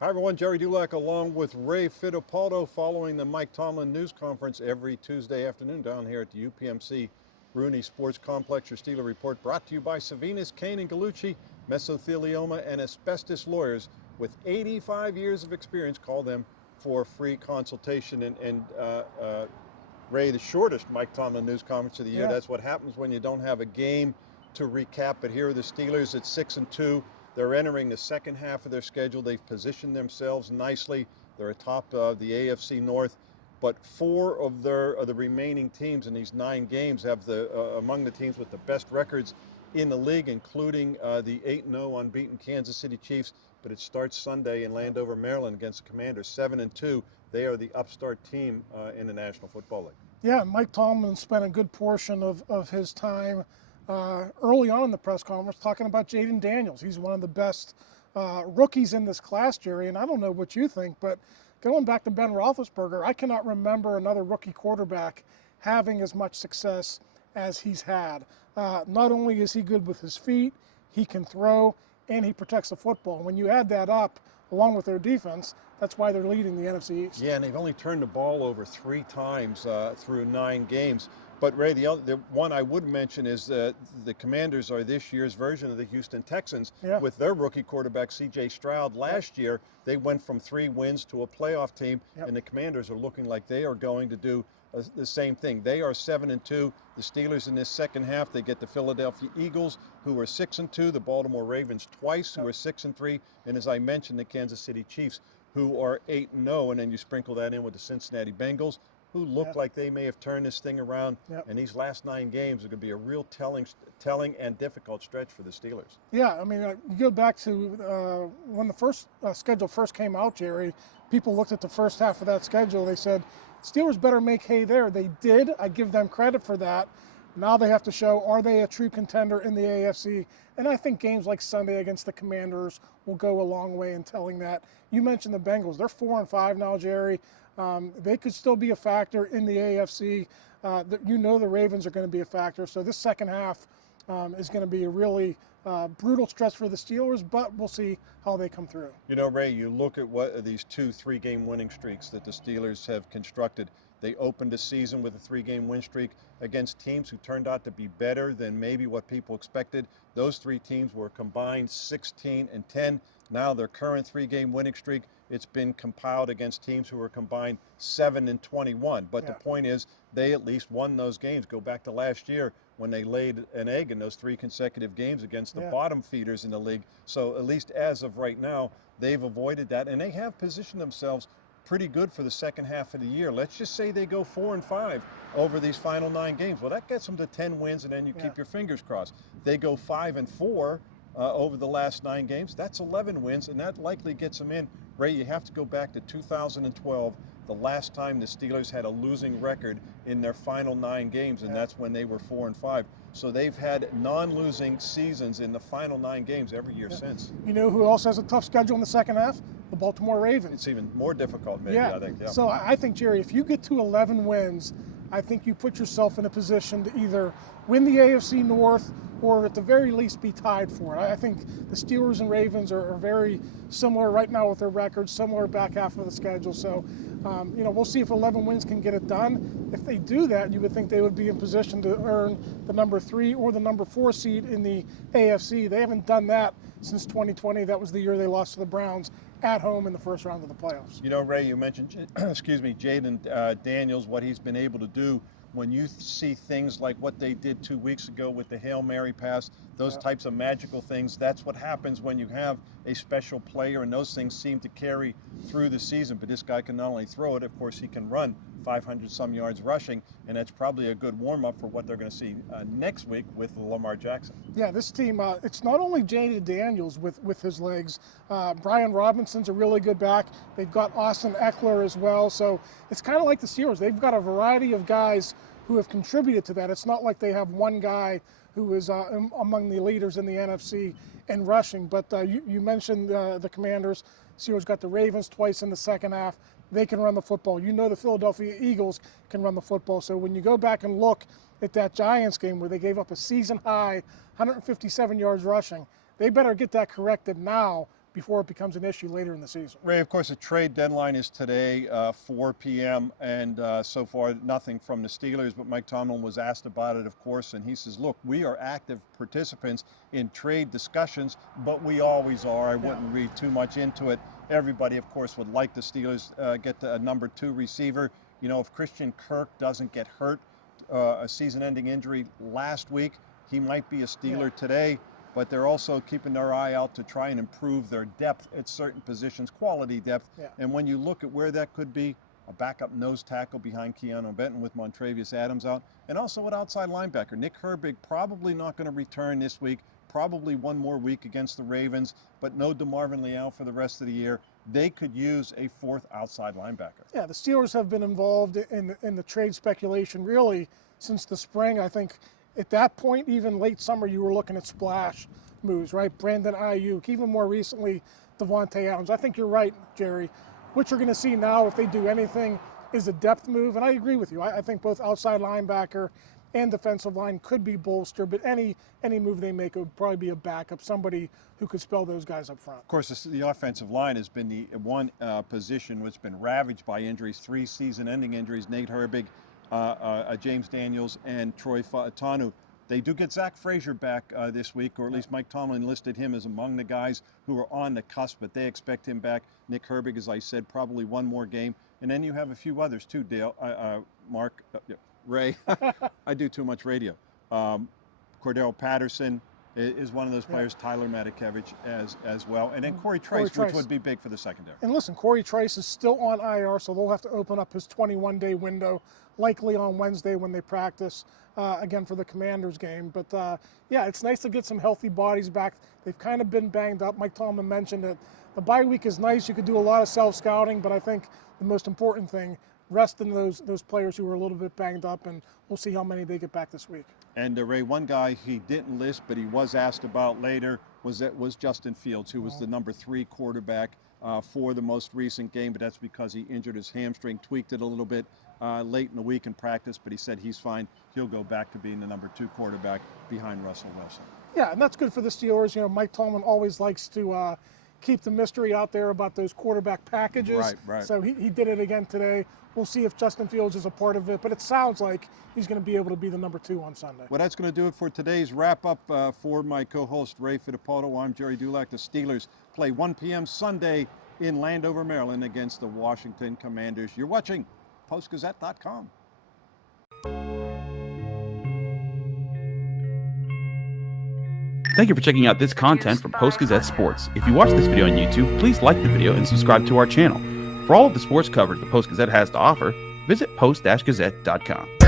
Hi everyone, Gerry Dulac along with Ray Fittipaldo following the Mike Tomlin news conference every Tuesday afternoon down here at the UPMC Rooney Sports Complex. Your Steeler Report brought to you by Savinas, Kane and Gallucci, mesothelioma and asbestos lawyers with 85 years of experience. Call them for a free consultation. Ray, the shortest Mike Tomlin news conference of the year. Yeah. That's what happens when you don't have a game to recap. But here are the Steelers at 6-2. They're entering the second half of their schedule. They've positioned themselves nicely. They're atop the AFC North, but four of the remaining teams in these 9 games have among the teams with the best records in the league, including the 8-0 unbeaten Kansas City Chiefs. But it starts Sunday in Landover, Maryland, against the Commanders. 7-2. They are the upstart team in the National Football League. Yeah, Mike Tomlin spent a good portion of his time early on in the press conference talking about Jayden Daniels. He's one of the best rookies in this class, Gerry, and I don't know what you think, but going back to Ben Roethlisberger, I cannot remember another rookie quarterback having as much success as he's had. Not only is he good with his feet, he can throw, and he protects the football. When you add that up, along with their defense, that's why they're leading the NFC East. Yeah, and they've only turned the ball over 3 times through 9 games. But Ray, the one I would mention is that the Commanders are this year's version of the Houston Texans. Yeah. With their rookie quarterback C.J. Stroud. Last year, they went from 3 wins to a playoff team, and the Commanders are looking like they are going to do the same thing. They are 7-2. The Steelers in this second half, they get the Philadelphia Eagles, who are 6-2, the Baltimore Ravens twice, who are 6-3, and as I mentioned, the Kansas City Chiefs, who are 8-0, and then you sprinkle that in with the Cincinnati Bengals, who look like they may have turned this thing around. And these last 9 games are going to be a real telling and difficult stretch for the Steelers. Yeah, I mean, you go back to when the first schedule first came out, Gerry, people looked at the first half of that schedule. They said, Steelers better make hay there. They did. I give them credit for that. Now they have to show, are they a true contender in the AFC? And I think games like Sunday against the Commanders will go a long way in telling that. You mentioned the Bengals. They're 4-5 now, Gerry. They could still be a factor in the AFC. You know the Ravens are going to be a factor. So this second half is going to be a really brutal stretch for the Steelers, but we'll see how they come through. You know, Ray, you look at what these 2 3-game winning streaks that the Steelers have constructed. They opened the season with a 3-game win streak against teams who turned out to be better than maybe what people expected. Those 3 teams were combined 16-10. Now their current 3-game winning streak, it's been compiled against teams who were combined 7-21. But the point is, they at least won those games. Go back to last year when they laid an egg in those 3 consecutive games against the bottom feeders in the league. So at least as of right now, they've avoided that, and they have positioned themselves pretty good for the second half of the year. Let's just say they go 4-5 over these final 9 games. Well, that gets them to 10 wins, and then you keep your fingers crossed. They go 5-4 over the last 9 games. That's 11 wins, and that likely gets them in. Ray, you have to go back to 2012, the last time the Steelers had a losing record in their final 9 games, and that's when they were 4-5. So they've had non-losing seasons in the final 9 games every year since. You know who else has a tough schedule in the second half? The Baltimore Ravens. It's even more difficult, maybe, I think. Yeah. So I think, Gerry, if you get to 11 wins, I think you put yourself in a position to either win the AFC North or at the very least be tied for it. I think the Steelers and Ravens are very similar right now with their records, similar back half of the schedule. So, we'll see if 11 wins can get it done. If they do that, you would think they would be in position to earn the number 3 or the number 4 seed in the AFC. They haven't done that since 2020. That was the year they lost to the Browns at home in the first round of the playoffs. You know, Ray, you mentioned, Jayden Daniels, what he's been able to do. When you see things like what they did 2 weeks ago with the Hail Mary pass, those types of magical things, that's what happens when you have a special player, and those things seem to carry through the season. But this guy can not only throw it, of course, he can run 500-some yards rushing, and that's probably a good warm-up for what they're going to see next week with Lamar Jackson. Yeah, this team, it's not only Jayden Daniels with his legs. Brian Robinson's a really good back. They've got Austin Eckler as well. So it's kind of like the Steelers. They've got a variety of guys who have contributed to that. It's not like they have one guy who is among the leaders in the NFC in rushing. But you mentioned the Commanders. Steelers got the Ravens twice in the second half. They can run the football. You know the Philadelphia Eagles can run the football. So when you go back and look at that Giants game where they gave up a season-high 157 yards rushing, they better get that corrected now before it becomes an issue later in the season. Ray, of course, the trade deadline is today, 4 p.m., and so far nothing from the Steelers, but Mike Tomlin was asked about it, of course, and he says, look, we are active participants in trade discussions, but we always are. I wouldn't read too much into it. Everybody, of course, would like the Steelers get a number 2 receiver. You know, if Christian Kirk doesn't get hurt, a season-ending injury last week, he might be a Steeler today, but they're also keeping their eye out to try and improve their depth at certain positions, quality depth. And when you look at where that could be, a backup nose tackle behind Keanu Benton with Montravius Adams out, and also an outside linebacker. Nick Herbig probably not going to return this week, probably one more week against the Ravens, but no DeMarvin Leal for the rest of the year. They could use a 4th outside linebacker. Yeah, the Steelers have been involved in the trade speculation really since the spring. I think at that point, even late summer, you were looking at splash moves, right? Brandon Ayuk, even more recently, Devontae Adams. I think you're right, Jerry. What you're going to see now, if they do anything, is a depth move. And I agree with you. I think both outside linebacker and defensive line could be bolstered, but any move they make would probably be a backup, somebody who could spell those guys up front. Of course, the offensive line has been the one position which has been ravaged by injuries, 3 season-ending injuries. Nate Herbig, James Daniels, and Troy Fautanu. They do get Zach Frazier back this week, or at least Mike Tomlin listed him as among the guys who are on the cusp, but they expect him back. Nick Herbig, as I said, probably one more game. And then you have a few others too, Dale, Mark, Ray. I do too much radio. Cordell Patterson is one of those players, Tyler Matakevich as well. And then Cory Trice, which would be big for the secondary. And listen, Cory Trice is still on IR, so they'll have to open up his 21-day window, likely on Wednesday when they practice again for the Commanders game. But yeah, it's nice to get some healthy bodies back. They've kind of been banged up. Mike Tomlin mentioned it. The bye week is nice. You could do a lot of self-scouting, but I think the most important thing, resting those players who are a little bit banged up, and we'll see how many they get back this week. And Ray, one guy he didn't list, but he was asked about later, was Justin Fields, who was the number 3 quarterback for the most recent game, but that's because he injured his hamstring, tweaked it a little bit late in the week in practice, but he said he's fine. He'll go back to being the number 2 quarterback behind Russell Wilson. Yeah, and that's good for the Steelers. You know, Mike Tomlin always likes to keep the mystery out there about those quarterback packages. Right. So he did it again today. We'll see if Justin Fields is a part of it, but it sounds like he's going to be able to be the number 2 on Sunday. Well, that's going to do it for today's wrap-up. For my co-host, Ray Fittipaldo, I'm Gerry Dulac. The Steelers play 1 p.m. Sunday in Landover, Maryland against the Washington Commanders. You're watching Post-Gazette.com. Thank you for checking out this content from Post-Gazette Sports. If you watch this video on YouTube, please like the video and subscribe to our channel. For all of the sports coverage the Post-Gazette has to offer, visit post-gazette.com.